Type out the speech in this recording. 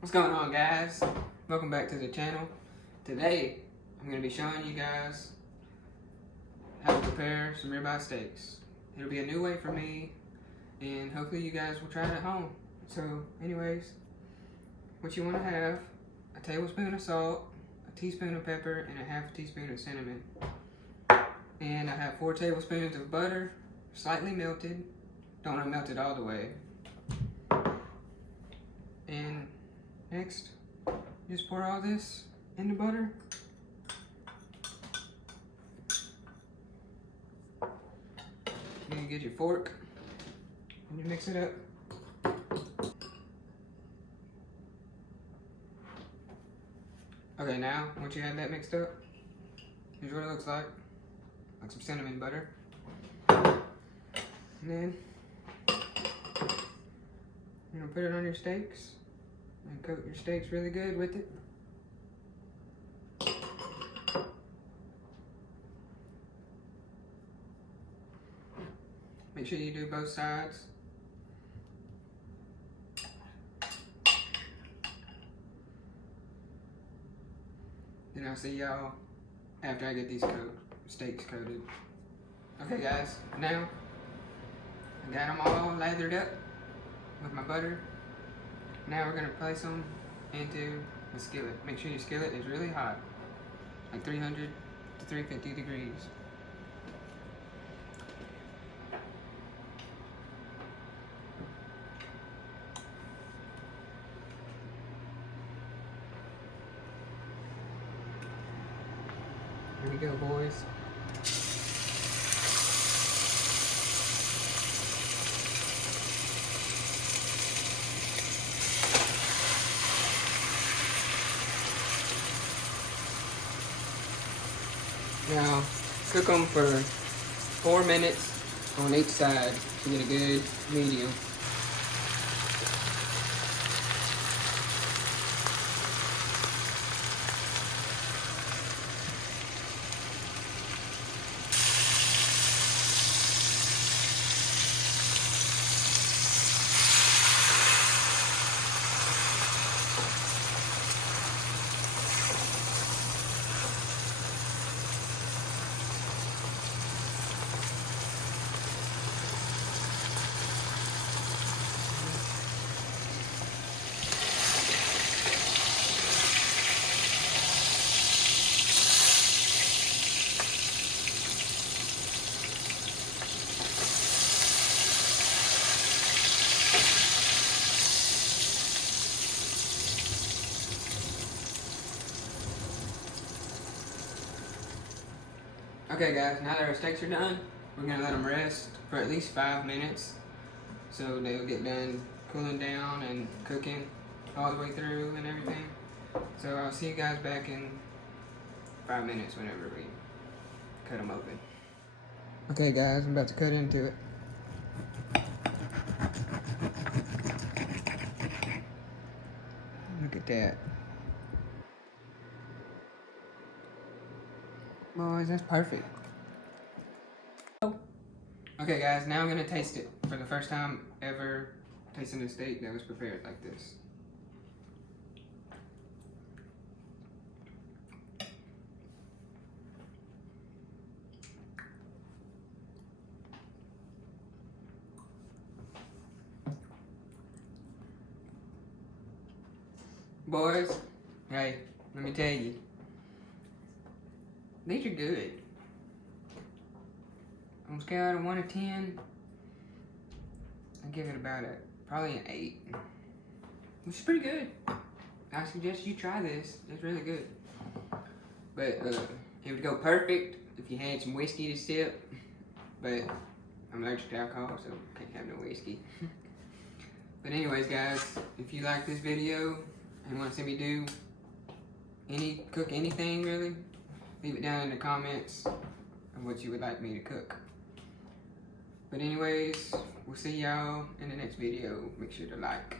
What's going on, guys? Welcome back to the channel. Today I'm going to be showing you guys how to prepare some ribeye steaks. It'll be a new way for me, and hopefully you guys will try it at home. So anyways, what you want to have: a tablespoon of salt, a teaspoon of pepper, and a half a teaspoon of cinnamon. And I have 4 tablespoons of butter, slightly melted. Don't want to melt it all the way. And next, just pour all this in the butter. You get your fork and you mix it up. Okay, now once you have that mixed up, here's what it looks like some cinnamon butter. And then you're gonna put it on your steaks and coat your steaks really good with it. Make sure you do both sides. Then I'll see y'all after I get these steaks coated. Okay guys, now I got them all lathered up with my butter. Now we're gonna place them into the skillet. Make sure your skillet is really hot, like 300 to 350 degrees. Here we go, boys. Now, cook them for 4 minutes on each side to get a good medium. Okay guys, now that our steaks are done, we're gonna let them rest for at least 5 minutes so they'll get done cooling down and cooking all the way through and everything. So I'll see you guys back in 5 minutes whenever we cut them open. Okay guys, I'm about to cut into it. Look at that. Boys, that's perfect. Okay guys, now I'm gonna taste it for the first time ever tasting a steak that was prepared like this. Boys, hey, let me tell you, these are good. On a scale of 1 to 10, I give it about probably an 8, which is pretty good. I suggest you try this. It's really good. But it would go perfect if you had some whiskey to sip. But I'm allergic to alcohol, so can't have no whiskey. But anyways, guys, if you like this video and want to see me do cook anything really, leave it down in the comments of what you would like me to cook. But anyways, we'll see y'all in the next video. Make sure to like.